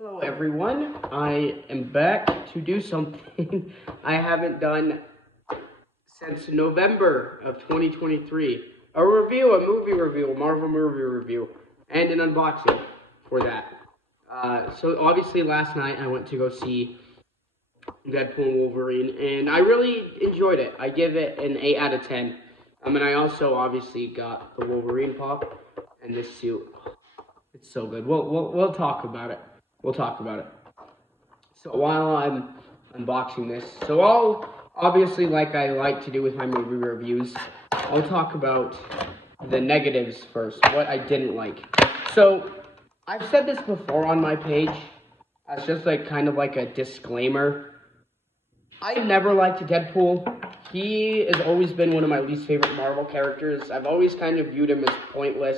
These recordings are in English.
Hello everyone, I am back to do something I haven't done since November of 2023. A movie review, a Marvel movie review, and an unboxing for that. So obviously last night I went to go see Deadpool and Wolverine, and I really enjoyed it. I give it an 8 out of 10. And I also obviously got the Wolverine pop and this suit. It's so good. We'll talk about it. We'll talk about it. So while I'm unboxing this, so I'll obviously, like I like to do with my movie reviews, I'll talk about the negatives first, what I didn't like. So I've said this before on my page as just like kind of like a disclaimer. I never liked Deadpool. He has always been one of my least favorite Marvel characters. I've always kind of viewed him as pointless.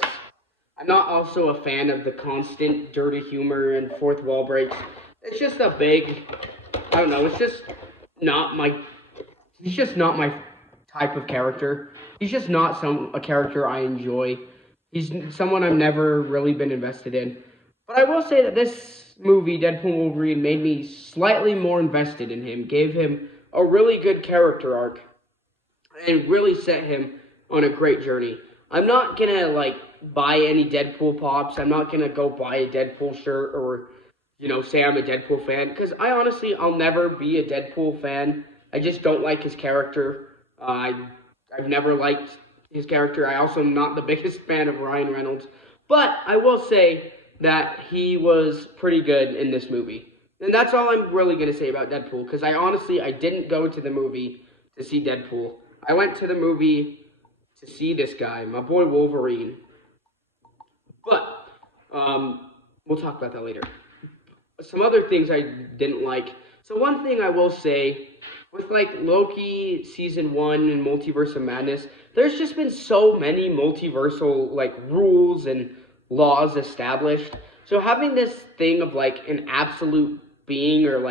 I'm not also a fan of the constant dirty humor and fourth wall breaks. It's just I don't know, he's just not my type of character. He's just not a character I enjoy. He's someone I've never really been invested in. But I will say that this movie, Deadpool and Wolverine, made me slightly more invested in him, gave him a really good character arc, and really set him on a great journey. I'm not gonna buy any Deadpool pops. I'm not gonna go buy a Deadpool shirt or say I'm a Deadpool fan, because I'll never be a Deadpool fan. I just don't like his character. I've never liked his character. I also am not the biggest fan of Ryan Reynolds, but I will say that he was pretty good in this movie. And that's all I'm really going to say about Deadpool, because I didn't go to the movie to see Deadpool. I went to the movie to see this guy, my boy Wolverine. But, we'll talk about that later. Some other things I didn't like. So one thing I will say, with Loki Season 1 and Multiverse of Madness, there's just been so many multiversal rules and laws established. So having this thing of an absolute being or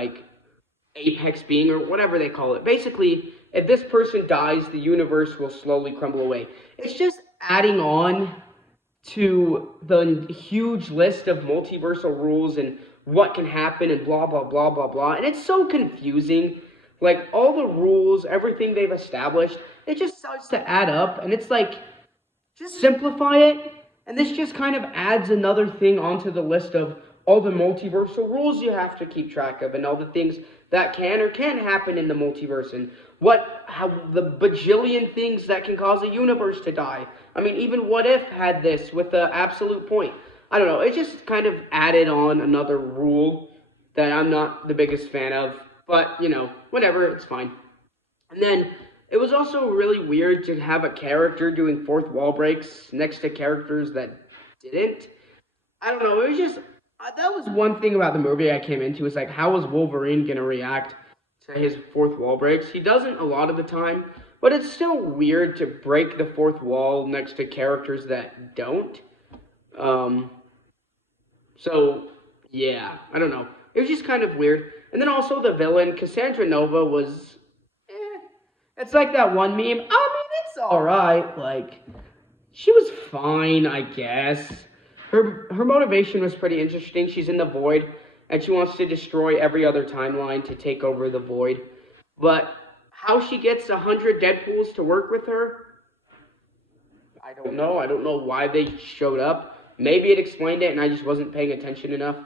apex being or whatever they call it, basically if this person dies, the universe will slowly crumble away. It's just adding on to the huge list of multiversal rules and what can happen and blah, blah, blah, blah, blah. And it's so confusing. All the rules, everything they've established, it just starts to add up. And it's just simplify it. And this just kind of adds another thing onto the list of all the multiversal rules you have to keep track of and all the things that can or can't happen in the multiverse and how the bajillion things that can cause a universe to die. Even What If had this with the absolute point. I don't know, it just kind of added on another rule that I'm not the biggest fan of, but, whatever, it's fine. And then, it was also really weird to have a character doing fourth wall breaks next to characters that didn't. I don't know, it was just, that was one thing about the movie I came into, is how was Wolverine gonna react to his fourth wall breaks? He doesn't a lot of the time, but it's still weird to break the fourth wall next to characters that don't. So, yeah, I don't know. It was just kind of weird. And then also the villain, Cassandra Nova, was, It's like that one meme. It's alright. She was fine, I guess. Her motivation was pretty interesting. She's in the Void, and she wants to destroy every other timeline to take over the Void. But how she gets 100 Deadpools to work with her, I don't know. I don't know why they showed up. Maybe it explained it and I just wasn't paying attention enough.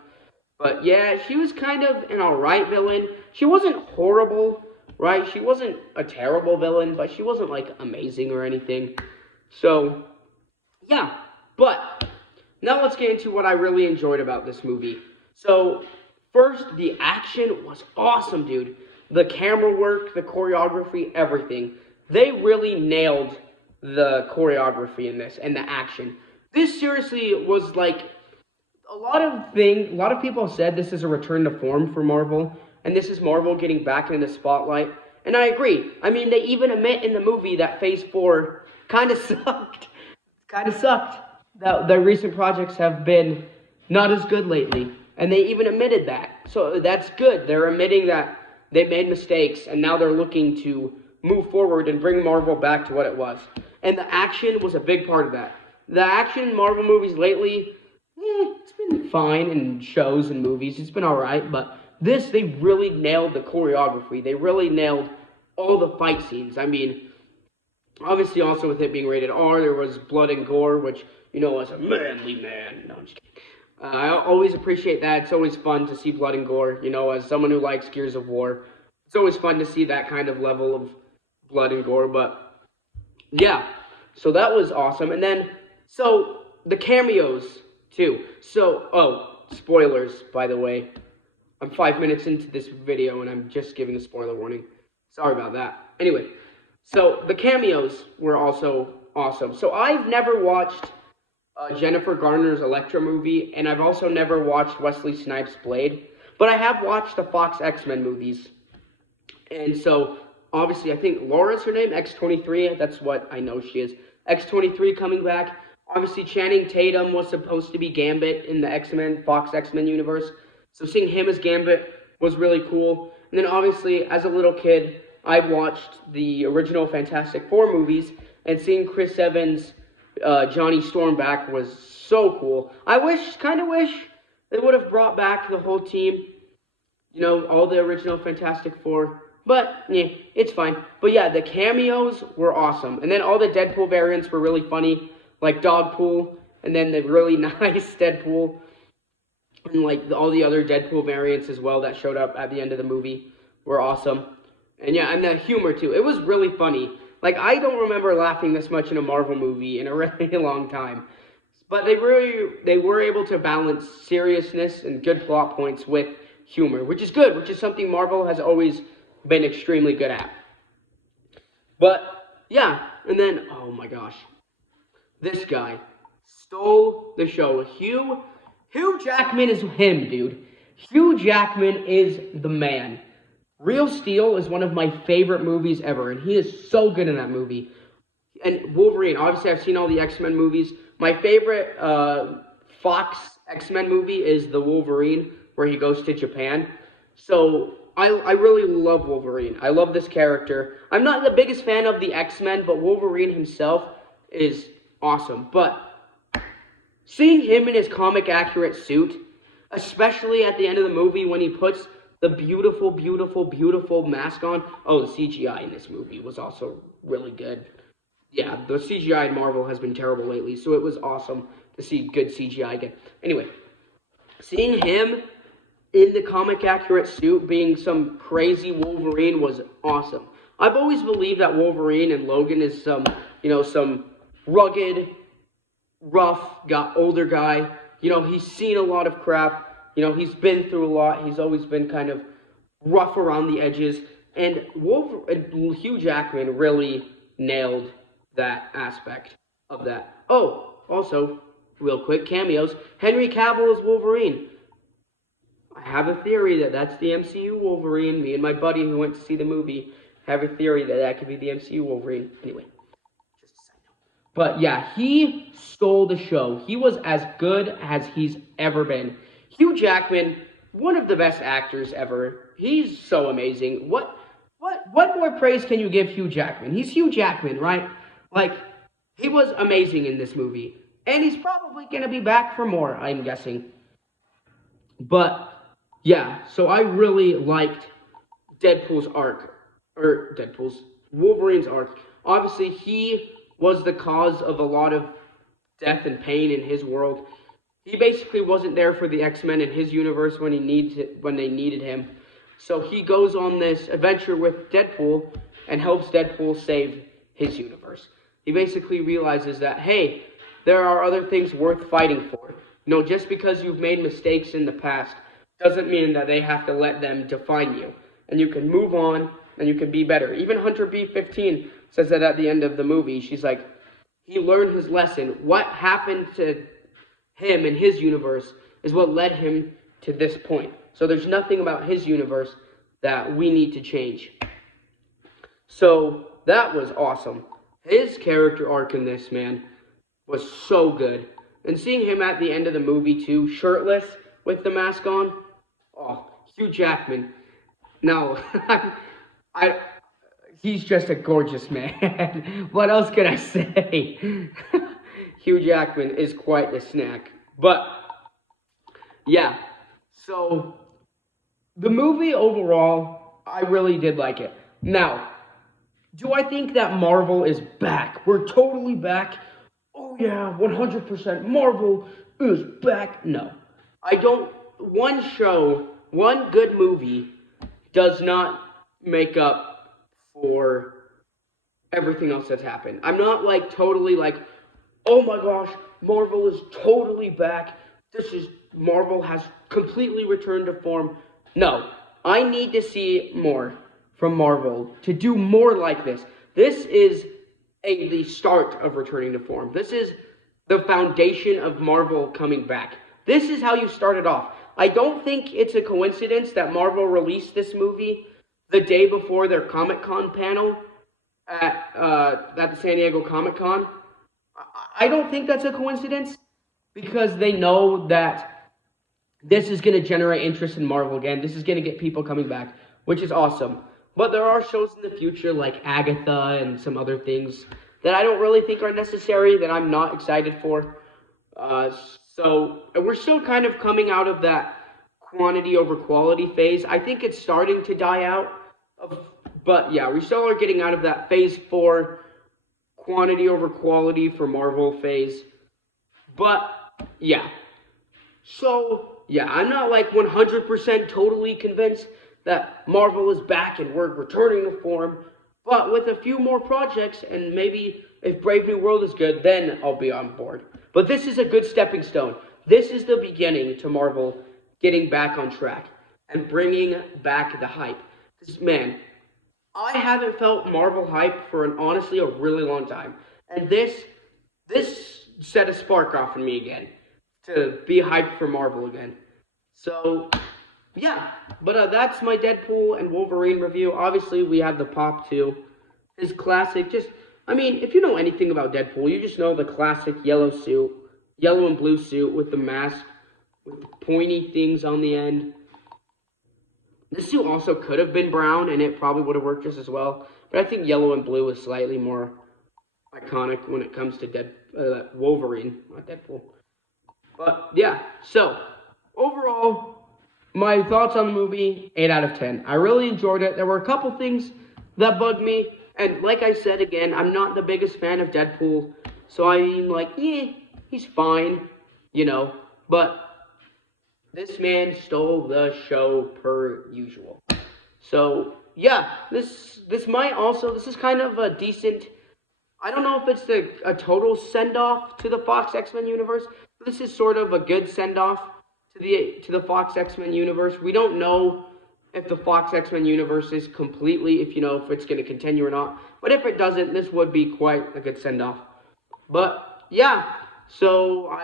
But yeah, she was kind of an alright villain. She wasn't horrible, right? She wasn't a terrible villain, but she wasn't amazing or anything. So, yeah. But now let's get into what I really enjoyed about this movie. So, first, the action was awesome, dude. The camera work, the choreography, everything. They really nailed the choreography in this and the action. This seriously was a lot of people said this is a return to form for Marvel, and this is Marvel getting back in the spotlight, and I agree. They even admit in the movie that Phase 4 kind of sucked. That their recent projects have been not as good lately, and they even admitted that. So that's good. They're admitting that they made mistakes, and now they're looking to move forward and bring Marvel back to what it was. And the action was a big part of that. The action in Marvel movies lately, it's been fine in shows and movies. It's been alright, but this, they really nailed the choreography. They really nailed all the fight scenes. I mean, obviously also with it being rated R, there was blood and gore, which, as a manly man. No, I'm just kidding. I always appreciate that. It's always fun to see blood and gore, as someone who likes Gears of War. It's always fun to see that kind of level of blood and gore, but yeah. So that was awesome. And then, so the cameos, too. So, spoilers, by the way. I'm 5 minutes into this video, and I'm just giving a spoiler warning. Sorry about that. Anyway, so the cameos were also awesome. So I've never watched Jennifer Garner's Elektra movie, and I've also never watched Wesley Snipes' Blade, but I have watched the Fox X-Men movies. And so, obviously, I think Laura's her name, X-23, that's what I know she is. X-23 coming back. Obviously, Channing Tatum was supposed to be Gambit in the X-Men, Fox X-Men universe. So seeing him as Gambit was really cool. And then, obviously, as a little kid, I watched the original Fantastic Four movies, and seeing Chris Evans' Johnny Storm back was so cool. I kind of wish they would have brought back the whole team, all the original Fantastic Four. But, yeah, it's fine. But yeah, the cameos were awesome. And then all the Deadpool variants were really funny, like Dogpool, and then the really nice Deadpool, and like all the other Deadpool variants as well that showed up at the end of the movie were awesome. And yeah, and the humor too. It was really funny. Like, I don't remember laughing this much in a Marvel movie in a really long time. But they were able to balance seriousness and good plot points with humor, which is good, which is something Marvel has always been extremely good at. But, yeah, and then, oh my gosh, this guy stole the show. Hugh Jackman is him, dude. Hugh Jackman is the man. Real Steel is one of my favorite movies ever, and he is so good in that movie. And Wolverine, obviously I've seen all the X-Men movies. My favorite Fox X-Men movie is the Wolverine, where he goes to Japan. So I really love Wolverine. I love this character. I'm not the biggest fan of the X-Men, but Wolverine himself is awesome. But seeing him in his comic accurate suit, especially at the end of the movie when he puts the beautiful, beautiful, beautiful mask on. Oh, the CGI in this movie was also really good. Yeah, the CGI in Marvel has been terrible lately, so it was awesome to see good CGI again. Anyway, seeing him in the comic accurate suit being some crazy Wolverine was awesome. I've always believed that Wolverine and Logan is some rugged, rough, older guy. He's seen a lot of crap. He's been through a lot. He's always been kind of rough around the edges. And Hugh Jackman really nailed that aspect of that. Oh, also, real quick, cameos. Henry Cavill is Wolverine. I have a theory that that's the MCU Wolverine. Me and my buddy who went to see the movie have a theory that that could be the MCU Wolverine. Anyway, just a side note. But yeah, he stole the show. He was as good as he's ever been. Hugh Jackman, one of the best actors ever. He's so amazing. What more praise can you give Hugh Jackman? He's Hugh Jackman, right? Like, he was amazing in this movie. And he's probably going to be back for more, I'm guessing. But, yeah, so I really liked Wolverine's arc. Obviously, he was the cause of a lot of death and pain in his world. He basically wasn't there for the X-Men in his universe when they needed him. So he goes on this adventure with Deadpool and helps Deadpool save his universe. He basically realizes that, hey, there are other things worth fighting for. Just because you've made mistakes in the past doesn't mean that they have to let them define you. And you can move on and you can be better. Even Hunter B-15 says that at the end of the movie. She's like, he learned his lesson. What happened to him and his universe is what led him to this point. So there's nothing about his universe that we need to change. So that was awesome. His character arc in this, man, was so good. And seeing him at the end of the movie too, shirtless with the mask on, oh, Hugh Jackman. Now, he's just a gorgeous man. What else can I say? Hugh Jackman is quite the snack. But Yeah. So the movie overall, I really did like it. Now, do I think that Marvel is back? We're totally back. Oh yeah, 100% Marvel is back. No. I don't one show, one good movie does not make up for everything else that's happened. I'm not like totally like, oh my gosh, Marvel is totally back. This is Marvel has completely returned to form. No, I need to see more from Marvel to do more like this. This is the start of returning to form. This is the foundation of Marvel coming back. This is how you start it off. I don't think it's a coincidence that Marvel released this movie the day before their Comic Con panel at the San Diego Comic Con. I don't think that's a coincidence because they know that this is going to generate interest in Marvel again. This is going to get people coming back, which is awesome. But there are shows in the future like Agatha and some other things that I don't really think are necessary, that I'm not excited for. So we're still kind of coming out of that quantity over quality phase. I think it's starting to die out. But yeah, we still are getting out of that phase 4 quantity over quality for Marvel phase. But yeah. So yeah, I'm not like 100% totally convinced that Marvel is back and we're returning to form. But with a few more projects, and maybe if Brave New World is good, then I'll be on board. But this is a good stepping stone. This is the beginning to Marvel getting back on track and bringing back the hype. Man, I haven't felt Marvel hype for honestly a really long time. And this set a spark off in me again to be hyped for Marvel again. So yeah, but that's my Deadpool and Wolverine review. Obviously, we have the Pop too. His classic, I mean, if you know anything about Deadpool, you just know the classic yellow suit, yellow and blue suit with the mask, with the pointy things on the end. This suit also could have been brown, and it probably would have worked just as well. But I think yellow and blue is slightly more iconic when it comes to Wolverine, not Deadpool. But yeah, so overall, my thoughts on the movie, 8 out of 10. I really enjoyed it. There were a couple things that bugged me. And like I said again, I'm not the biggest fan of Deadpool. So I'm like, yeah, he's fine, you know. But this man stole the show per usual. So yeah, this is kind of a decent. I don't know if it's a total send off to the Fox X-Men universe. But this is sort of a good send off to the Fox X-Men universe. We don't know if the Fox X-Men universe is completely, if it's going to continue or not. But if it doesn't, this would be quite a good send off. But yeah, so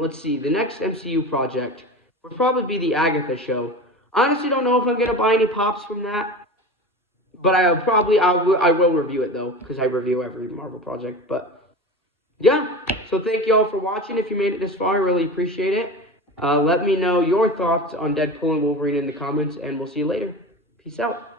let's see, the next MCU project would probably be the Agatha show. I honestly don't know if I'm going to buy any pops from that. But I will review it though, because I review every Marvel project. But yeah, so thank you all for watching. If you made it this far, I really appreciate it. Let me know your thoughts on Deadpool and Wolverine in the comments, and we'll see you later. Peace out.